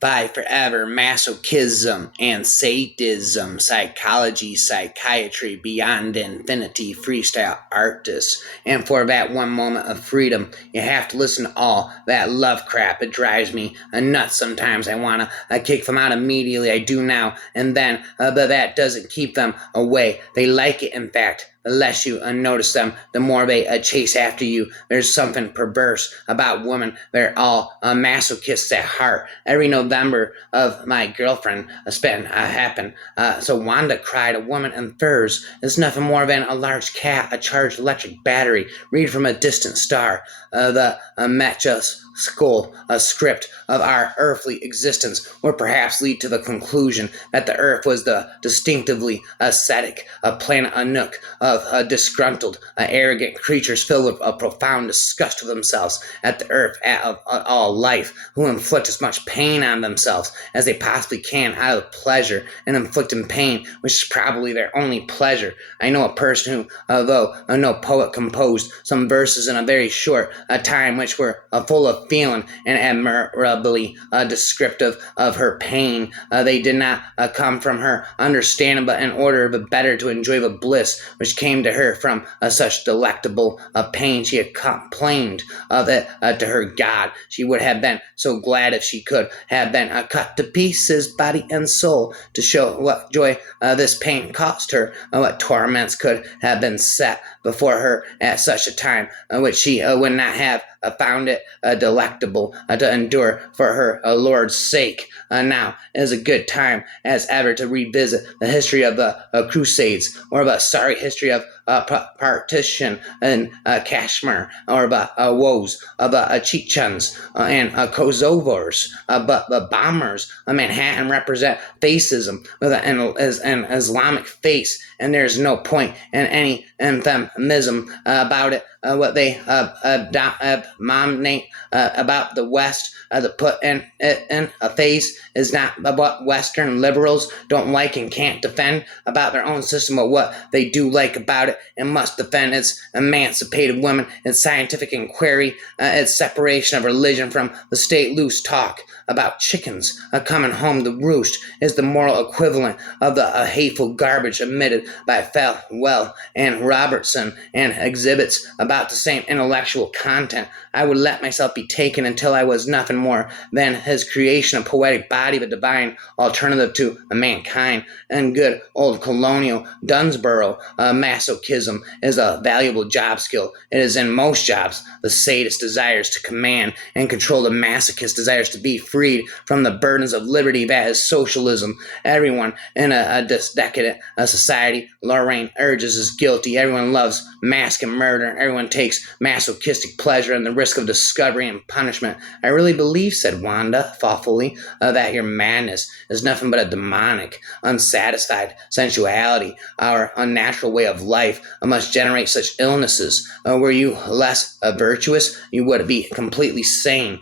Five forever, masochism and sadism, psychology, psychiatry, beyond infinity, freestyle artists. And for that one moment of freedom, you have to listen to all that love crap. It drives me nuts sometimes. I want to kick them out immediately. I do now and then, but that doesn't keep them away. They like it, in fact. The less you notice them, the more they chase after you. There's something perverse about women. They're all masochists at heart. Every November of my girlfriend happened. So Wanda cried, a woman in furs is nothing more than a large cat, a charged electric battery, read from a distant star. The school script of our earthly existence would perhaps lead to the conclusion that the earth was the distinctively ascetic, a planet, a nook of disgruntled, arrogant creatures filled with a profound disgust of themselves at the earth, of all life, who inflict as much pain on themselves as they possibly can out of pleasure, and inflicting pain, which is probably their only pleasure. I know a person who, although no poet, composed some verses in a very short time which were full of feeling and admirably descriptive of her pain. They did not come from her understanding, but in order the better to enjoy the bliss which came to her from such delectable pain. She had complained of it to her God. She would have been so glad if she could have been cut to pieces, body and soul, to show what joy this pain cost her, what torments could have been set before her at such a time, which she would not have found it delectable to endure for her Lord's sake. Now is a good time as ever to revisit the history of the Crusades, or the sorry history of partition in Kashmir, or the woes of the Chechens and Kosovars. But the bombers of Manhattan represent fascism with an Islamic face, and there's no point in any euphemism about it. What they nominate about the West, to put in a face, is not what Western liberals don't like and can't defend about their own system, but what they do like about it and must defend. Its emancipated women, its scientific inquiry, its separation of religion from the state. Loose talk about chickens coming home to roost is the moral equivalent of the hateful garbage emitted by Falwell and Robertson, and exhibits about the same intellectual content. I would let myself be taken until I was nothing more than his creation, a poetic body, the divine alternative to mankind. And good old colonial Dunsborough masochism is a valuable job skill. It is in most jobs. The sadist desires to command and control. The masochist desires to be freed from the burdens of liberty. That is socialism. Everyone in a decadent society, Lorraine urges, is guilty. Everyone loves mask and murder. Everyone takes masochistic pleasure in the risk of discovery and punishment. I really believe, said Wanda thoughtfully, that your madness is nothing but a demonic, unsatisfied sensuality. Our unnatural way of life must generate such illnesses. Were you less virtuous, you would be completely sane.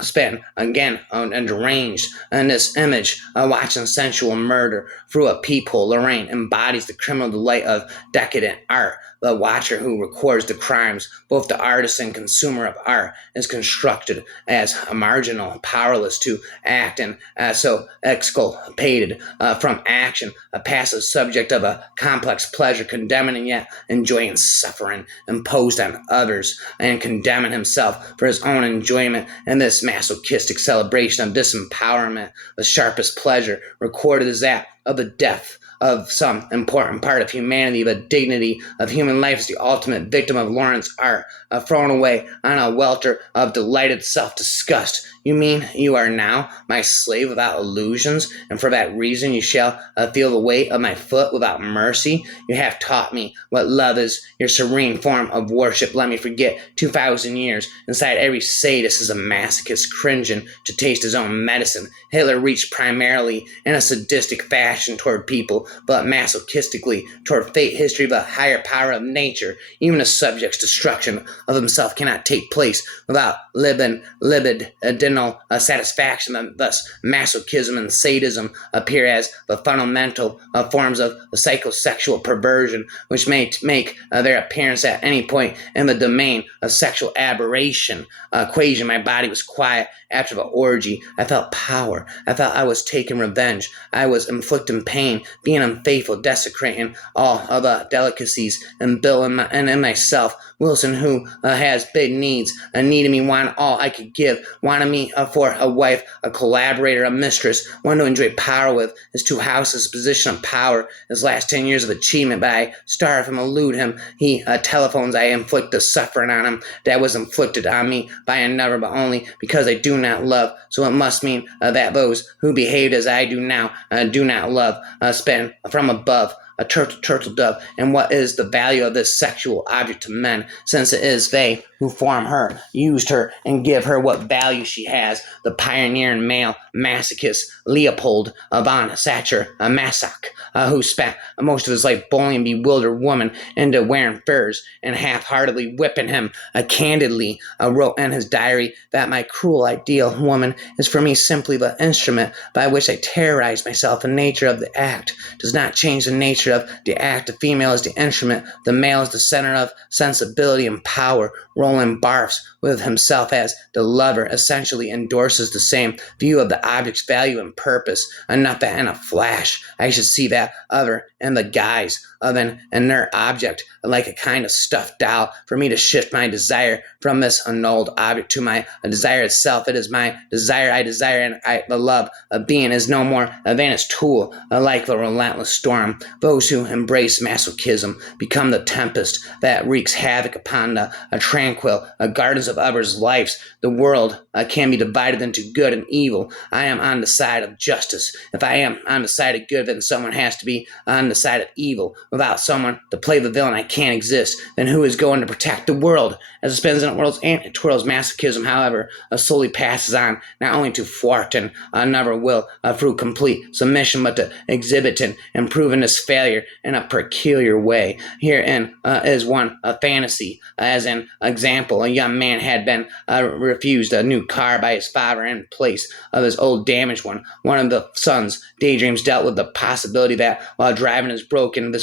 Spent again and deranged. In this image, watching sensual murder through a peephole, Lorraine embodies the criminal delight of decadent art. The watcher who records the crimes, both the artist and consumer of art, is constructed as marginal, powerless to act, and so exculpated from action, a passive subject of a complex pleasure, condemning and yet enjoying suffering imposed on others, and condemning himself for his own enjoyment. And this masochistic celebration of disempowerment, the sharpest pleasure recorded is that of the death of some important part of humanity. The dignity of human life is the ultimate victim of Lawrence art, thrown away on a welter of delighted self-disgust. You mean you are now my slave without illusions, and for that reason you shall feel the weight of my foot without mercy? You have taught me what love is, your serene form of worship. Let me forget 2,000 years. Inside every sadist is a masochist cringing to taste his own medicine. Hitler reached primarily in a sadistic fashion toward people, but masochistically toward fate, history, the higher power of nature. Even a subject's destruction of himself cannot take place without libidinal satisfaction, and thus masochism and sadism appear as the fundamental forms of the psychosexual perversion, which may make their appearance at any point in the domain of sexual aberration. Equation. My body was quiet after the orgy. I felt power. I felt I was taking revenge. I was inflicting pain, being unfaithful, desecrating all of the delicacies and Bill and in myself. Wilson, who has big needs, needed me, wanted all I could give, wanted me for a wife, a collaborator, a mistress, one to enjoy power with, his 2 houses, his position of power, his last 10 years of achievement, but I starve him, elude him. He telephones, I inflict the suffering on him that was inflicted on me by another, but only because I do not love. So it must mean that those who behaved as I do now do not love, spend from above a turtle dove. And what is the value of this sexual object to men, since it is they who form her, used her, and give her what value she has? The pioneering male masochist Leopold von Sacher Masoch, who spent most of his life bullying bewildered women into wearing furs and half-heartedly whipping him, candidly wrote in his diary that my cruel ideal woman is for me simply the instrument by which I terrorize myself. The nature of the act does not change the nature of the act. The female is the instrument, the male is the center of sensibility and power. Roland Barthes, with himself as the lover, essentially endorses the same view of the object's value and purpose. Enough that in a flash I should see that other in the guise of an inert object, like a kind of stuffed doll, for me to shift my desire from this annulled object to my desire itself. It is my desire I desire, and the love of being is no more than its tool, like the relentless storm. Those who embrace masochism become the tempest that wreaks havoc upon the tranquil gardens of others' lives. The world can be divided into good and evil. I am on the side of justice. If I am on the side of good, then someone has to be on the side of evil. Without someone to play the villain, I can't exist. Then who is going to protect the world? As it spins in the world's and twirls, masochism, however, slowly passes on, not only to thwart and never will through complete submission, but to exhibit and improve in this failure in a peculiar way. Herein is one fantasy. As an example, a young man had been refused a new car by his father in place of his old damaged one. One of the son's daydreams dealt with the possibility that while driving this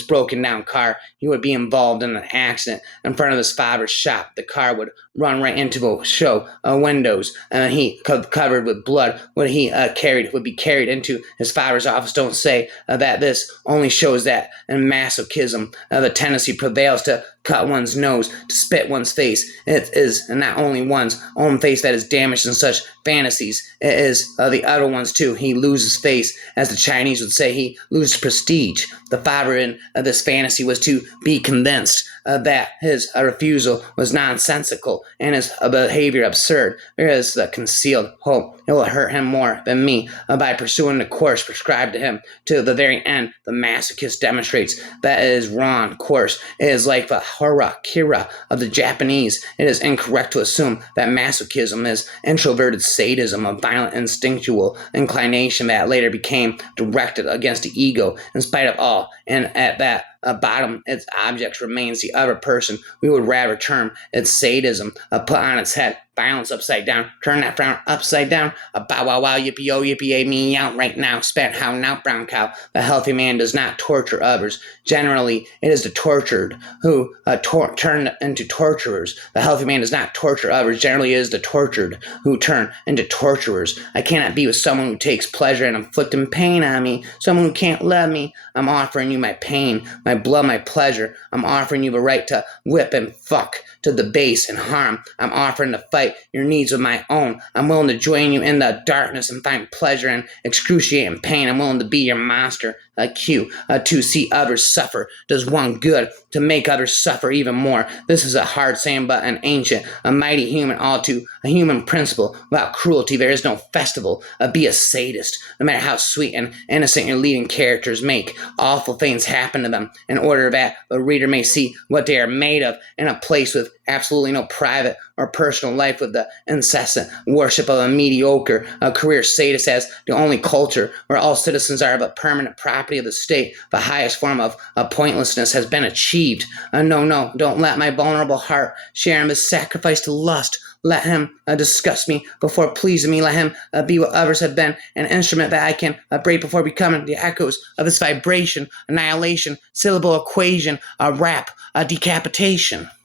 broken down car, he would be involved in an accident in front of his father's shop. The car would run right into the show windows, and he, covered with blood, would be carried into his father's office. Don't say that this only shows that in masochism the tendency prevails to cut one's nose, to spit one's face. It is not only one's own face that is damaged in such fantasies, it is the other ones too. He loses face, as the Chinese would say, he loses prestige. The father in this fantasy was to be convinced that his refusal was nonsensical and his behavior absurd. There is the concealed hope it will hurt him more than me by pursuing the course prescribed to him. To the very end, the masochist demonstrates that it is wrong course. It is like the harakiri of the Japanese. It is incorrect to assume that masochism is introverted sadism, a violent instinctual inclination that later became directed against the ego in spite of all, and at that bottom, its object remains the other person. We would rather term it sadism, put on its head, violence upside down, turn that frown upside down, bow wow wow, yippee yo, yippee me out right now, spat how now brown cow. The healthy man does not torture others. Generally, it is the tortured who turn into torturers. The healthy man does not torture others. Generally, it is the tortured who turn into torturers. I cannot be with someone who takes pleasure in inflicting pain on me, someone who can't love me. I'm offering you my pain, my blood, my pleasure. I'm offering you the right to whip and fuck, to the base and harm. I'm offering to fight your needs with my own. I'm willing to join you in the darkness and find pleasure in excruciating pain. I'm willing to be your monster. To see others suffer does one good, to make others suffer even more. This is a hard saying, but an ancient, a mighty human, all to a human principle. Without cruelty, there is no festival. Be a sadist. No matter how sweet and innocent your leading characters make, awful things happen to them in order that the reader may see what they are made of, in a place with absolutely no private or personal life, with the incessant worship of a mediocre career sadist as the only culture, where all citizens are but permanent property of the state. The highest form of pointlessness has been achieved. No, don't let my vulnerable heart share in this sacrifice to lust. Let him disgust me before pleasing me. Let him be what others have been, an instrument that I can break before becoming the echoes of its vibration, annihilation, syllable equation, a rap, a decapitation.